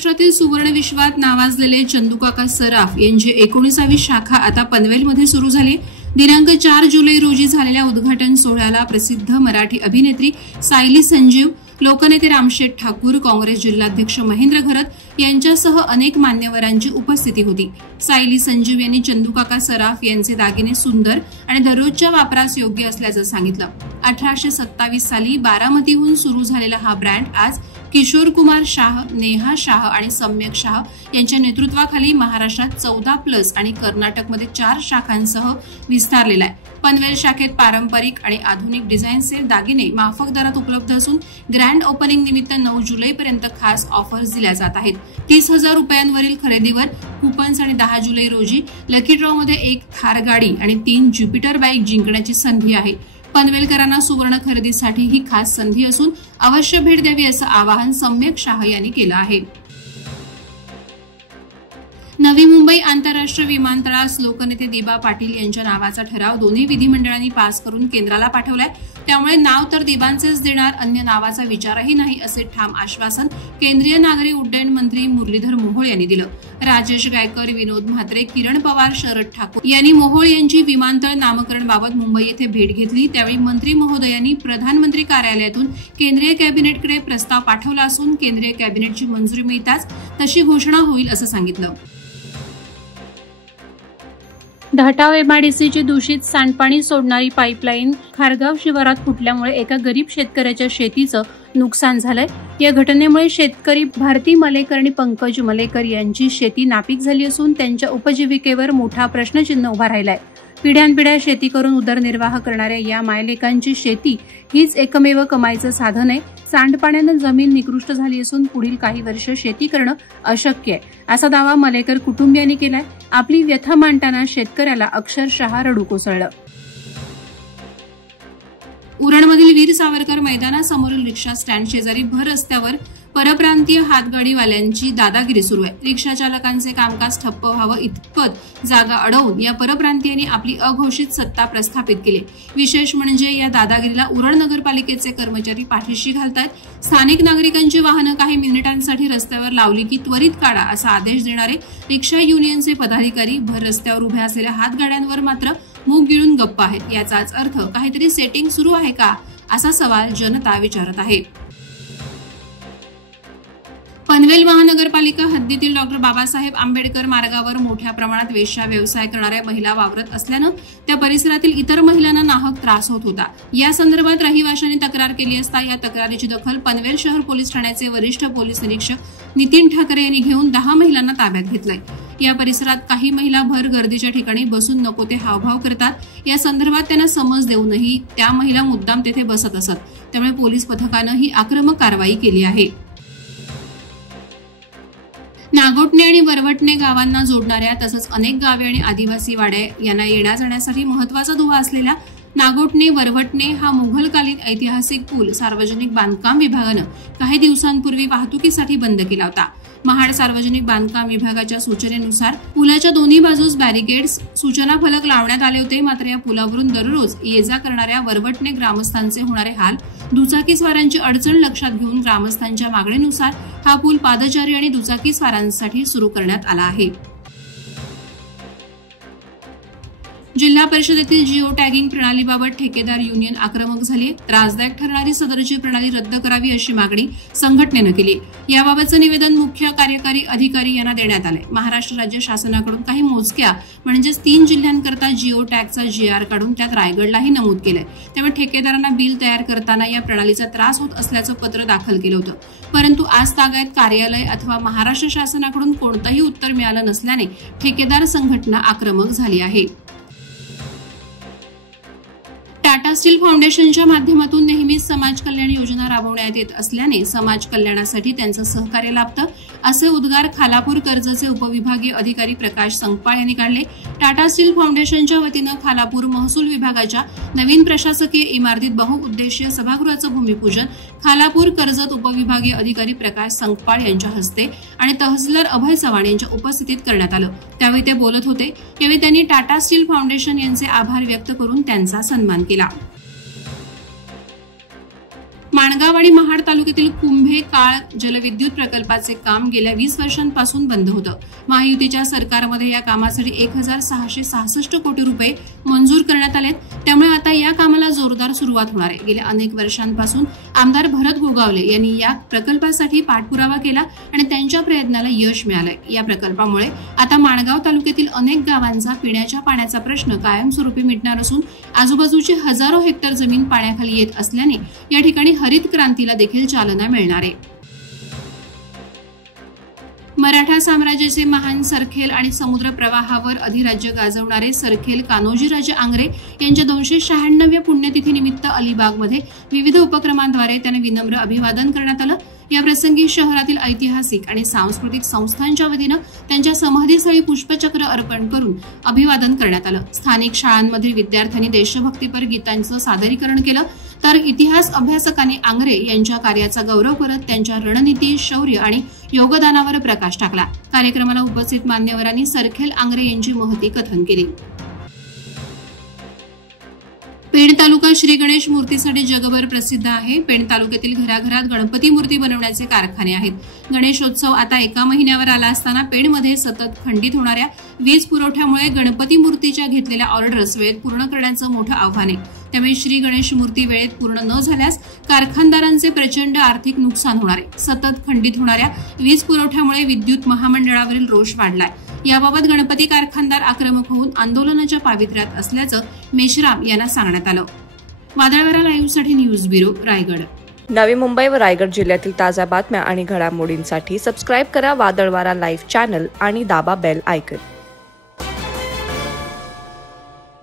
महाराष्ट्रातील सुवर्ण विश्वात नावाजलेले चंदूकाका सराफ यांची 19वी शाखा आता पनवेलमध्ये सुरू झाली। दिनांक 4 जुलै रोजी झालेल्या उद्घाटन सोहळ्याला प्रसिद्ध मराठी अभिनेत्री सायली संजीव, लोकनेते रामशेठ ठाकूर, काँग्रेस जिल्हाध्यक्ष महेंद्र घरत यांच्यासह अनेक मान्यवरांची उपस्थिती होती। सायली संजीव यांनी चंदूकाका सराफ यांचे दागिने सुंदर आणि दररोजच्या वापरास योग्य असल्याचं सांगितलं। 1827 साली बारामतीहून सुरू झालेला हा ब्रँड आज किशोर कुमार शाह, नेहा शाह आणि सम्यक शाह यांच्या नेतृत्वाखाली महाराष्ट्रात 14+ आणि कर्नाटकमध्ये 4 शाखांसह विस्तारलेला आहे। पनवेल शाखेत पारंपरिक आणि आधुनिक डिझाईनचे दागिने माफक दरात उपलब्ध असून ग्रँड ओपनिंग निमित्त 9 जुलैपर्यंत खास ऑफर्स दिल्या जात आहेत। 30,000 रुपयांवरील खरेदीवर कुपन्स आणि 10 जुलै रोजी लकी ड्रॉमध्ये 1 थार गाडी आणि 3 ज्युपिटर बाईक जिंकण्याची संधी आहे। पनवेलकरांना सुवर्ण खरेदीसाठी ही खास संधी असून अवश्य भेट द्यावी असं आवाहन सम्यक शाह यांनी केलं आहे। नवी मुंबई आंतरराष्ट्रीय विमानतळास लोकनेते दिबा पाटील यांच्या नावाचा ठराव दोन्ही विधिमंडळांनी पास करून केंद्राला पाठवलाय। त्यामुळे नाव तर दिबांचेच देणार, अन्य नावाचा विचारही नाही असे ठाम आश्वासन केंद्रीय नागरी उड्डयन मंत्री मुरलीधर मोहोळ यांनी दिलं। राजेश गायकर, विनोद म्हात्रे, किरण पवार, शरद ठाकूर यांनी मोहोळ यांची विमानतळ नामकरणाबाबत मुंबई येथे भेट घेतली। त्यावेळी मंत्री महोदयांनी प्रधानमंत्री कार्यालयातून केंद्रीय कॅबिनेटकडे प्रस्ताव पाठवला असून केंद्रीय कॅबिनेटची मंजुरी मिळताच तशी घोषणा होईल असं सांगितलं। धाटाव एमआयडीसीची दूषित सांडपाणी सोडणारी पाईपलाईन खारगाव शिवारात फुटल्यामुळे एका गरीब शेतकऱ्याच्या शेतीचं नुकसान झालंय। या घटनेमुळे शेतकरी भारती मलेकर आणि पंकज मलेकर यांची शेती नापीक झाली असून त्यांच्या उपजीविकेवर मोठा प्रश्नचिन्ह उभा राहिलाय। पिढ्यानपिढ्या शेती करून उदरनिर्वाह करणाऱ्या या मायलेकांची शेती हीच एकमेव कमाईचं साधन आहे। सांडपाण्यानं जमीन निकृष्ट झाली असून पुढील काही वर्ष शेती करणं अशक्य आहे असा दावा मलेकर कुटुंबियांनी केलाय। आपली व्यथा मांडताना शेतकऱ्याला अक्षरशः रडू कोसळलं। उरणमधील वीर सावरकर मैदानासमोरील रिक्षा स्टँड शेजारी भर रस्त्यावर परप्रांतीय हातगाडीवाल्यांची दादागिरी सुरू आहे। रिक्षा चालकांचे कामकाज ठप्प व्हावं इतपत जागा अडवून या परप्रांतीयांनी आपली अघोषित सत्ता प्रस्थापित केली। विशेष म्हणजे या दादागिरीला उरण नगरपालिकेचे कर्मचारी पाठीशी घालतायत। स्थानिक नागरिकांची वाहनं काही मिनिटांसाठी रस्त्यावर लावली की त्वरित काढा असा आदेश देणारे रिक्षा युनियनचे पदाधिकारी भर रस्त्यावर उभ्या असलेल्या हातगाड्यांवर मात्र मूग गिळून गप्प आहेत। याचाच अर्थ काहीतरी सेटिंग सुरू आहे का असा सवाल जनता विचारत आहे। पनवेल महानगरपालिका हद्दीतील डॉ. बाबासाहेब आंबेडकर मार्गावर मोठ्या प्रमाणात वेश्या व्यवसाय करणाऱ्या महिला वावरत असल्यानं त्या परिसरातील इतर महिलांना नाहक त्रास होत होता। या संदर्भात रहिवाशांनी तक्रार केली असता या तक्रारीची दखल पनवेल शहर पोलीस ठाण्याचे वरिष्ठ पोलीस निरीक्षक नितीन ठाकरे यांनी घेऊन 10 महिलांना ताब्यात घेतलंय। या परिसरात काही महिला भर गर्दीच्या ठिकाणी बसून नको ते हावभाव करतात। या संदर्भात त्यांना समज देऊनही त्या महिला मुद्दाम तेथे बसत असत। त्यामुळे पोलीस पथकानं ही आक्रमक कारवाई केली आहे। नागोटणे आणि वरवटणे गावांना जोडणाऱ्या तसंच अनेक गावे आणि आदिवासी वाड्या यांना येण्या जाण्यासाठी महत्वाचा दुवा असलेला नागोटणे वरवटणे हा मुघलकालीन ऐतिहासिक पूल सार्वजनिक बांधकाम विभागानं काही दिवसांपूर्वी वाहतुकीसाठी बंद केला होता। महाड सार्वजनिक बांधकाम विभागाच्या सूचनेनुसार पुलाच्या दोन्ही बाजूस बॅरिकेड्स, सूचना फलक लावण्यात आले होते। मात्र या पुलावरून दररोज ये जा करणाऱ्या वरवटणे ग्रामस्थांचे होणारे हाल, दुचाकीस्वारांची अडचण लक्षात घेऊन ग्रामस्थांच्या मागणीनुसार हा पूल पादचारी आणि दुचाकीस्वारांसाठी सुरू करण्यात आला आहे। जिल्हा परिषदेतील जिओ टॅगिंग प्रणालीबाबत ठेकेदार युनियन आक्रमक झाली। त्रासदायक ठरणारी सदरची प्रणाली रद्द करावी अशी मागणी संघटनेनं केली। याबाबतचं निवेदन मुख्य कार्यकारी अधिकारी यांना देण्यात आलंय। महाराष्ट्र राज्य शासनाकडून काही मोजक्या म्हणजेच 3 जिल्ह्यांकरता जिओ टॅगचा GR काढून त्यात रायगडलाही नमूद केलंय। त्यामुळे ठेकेदारांना बिल तयार करताना या प्रणालीचा त्रास होत असल्याचं पत्र दाखल केलं होतं। परंतु आज तागायत कार्यालय अथवा महाराष्ट्र शासनाकडून कोणतंही उत्तर मिळालं नसल्याने ठेकेदार संघटना आक्रमक झाली आहे। टाटा स्टील फाउंडेशनच्या माध्यमातून नेहमीच समाज कल्याण योजना राबवण्यात येत असल्याने समाज कल्याणासाठी त्यांचं सहकार्य लाभतं असे उद्गार खालापूर कर्जतचे उपविभागीय अधिकारी प्रकाश संकपाळ यांनी काढले। टाटा स्टील फाउंडेशनच्या वतीनं खालापूर महसूल विभागाच्या नवीन प्रशासकीय इमारतीत बहुउद्देशीय सभागृहाचं भूमिपूजन खालापूर कर्जत उपविभागीय अधिकारी प्रकाश संकपाळ यांच्या हस्ते आणि तहसीलदार अभय चव्हाण यांच्या उपस्थितीत करण्यात आलं। त्यावेळी ते बोलत होते। यावेळी त्यांनी टाटा स्टील फाउंडेशन यांचे आभार व्यक्त करून त्यांचा सन्मान केला। माणगाव आणि महाड तालुक्यातील कुंभे काळ जलविद्युत प्रकल्पाचे काम गेल्या 20 वर्षांपासून बंद होतं. महायुतीच्या सरकारमध्ये या कामासाठी 1666 कोटी रुपये मंजूर करण्यात आलेत. त्यामुळे आता या कामाला जोरदार सुरुवात होणार आहे. गेल्या अनेक वर्षांपासून आमदार भरत गोगावले यांनी या प्रकल्पासाठी पाठपुरावा केला आणि त्यांच्या प्रयत्नाला यश मिळालंय. या प्रकल्पामुळे आता माणगाव तालुक्यातील अनेक गावांचा पिण्याच्या पाण्याचा प्रश्न कायमस्वरूपी मिटणार असून आजूबाजूची हजारो हेक्टर जमीन पाण्याखाली येत असल्याने या ठिकाणी हरित क्रांतीला देखील चालना मिळणार आहे. मराठा साम्राज्याचे महान सरखेल आणि समुद्र प्रवाहावर अधिराज्य गाजवणारे सरखेल कान्होजीराजे आंग्रे यांच्या 296व्या पुण्यतिथीनिमित्त अलिबागमध्ये विविध उपक्रमांद्वारे त्यांना विनम्र अभिवादन करण्यात आलं. या प्रसंगी शहरातील ऐतिहासिक आणि सांस्कृतिक संस्थांच्या वतीनं त्यांच्या समाधीस्थळी पुष्पचक्र अर्पण करून अभिवादन करण्यात आलं. स्थानिक शाळांमधील विद्यार्थ्यांनी देशभक्तीपर गीतांचं सादरीकरण केलं, तर इतिहास अभ्यासकांनी आंग्रे यांच्या कार्याचा गौरव करत त्यांच्या रणनीती, शौर्य आणि योगदानावर प्रकाश टाकला. कार्यक्रमाला उपस्थित मान्यवरांनी सरखेल आंग्रे यांची महती कथन केली. पेण तालुका श्री गणेश मूर्तीसाठी जगभर प्रसिद्ध आहे. पेण तालुक्यातील घराघरात गणपती मूर्ती बनवण्याचे कारखाने आहेत. गणेशोत्सव आता एका महिन्यावर आला असताना पेणमध्ये सतत खंडित होणाऱ्या वीज पुरवठ्यामुळे गणपती मूर्तीच्या घेतलेल्या ऑर्डर्स वेळेत पूर्ण करण्याचं मोठं आव्हान आहे. त्यामुळे श्री गणेश मूर्ती वेळेत पूर्ण न झाल्यास कारखानदारांचे प्रचंड आर्थिक नुकसान होणार आहे. सतत खंडित होणाऱ्या वीज पुरवठ्यामुळे विद्युत महामंडळावरील रोष वाढलाय. याबाबत गणपती कारखानदार आक्रमक होऊन आंदोलनाच्या पावित्र्यात असल्याचं मेश्राम यांना सांगण्यात आलं. वादळवारा लाईव्हसाठी न्यूज ब्युरो, रायगड. नवी मुंबई व रायगड जिल्ह्यातील ताज्या बातम्या आणि घडामोडींसाठी सबस्क्राईब करा वादळवारा लाईव्ह चॅनल आणि दाबा बेल आयकॉन.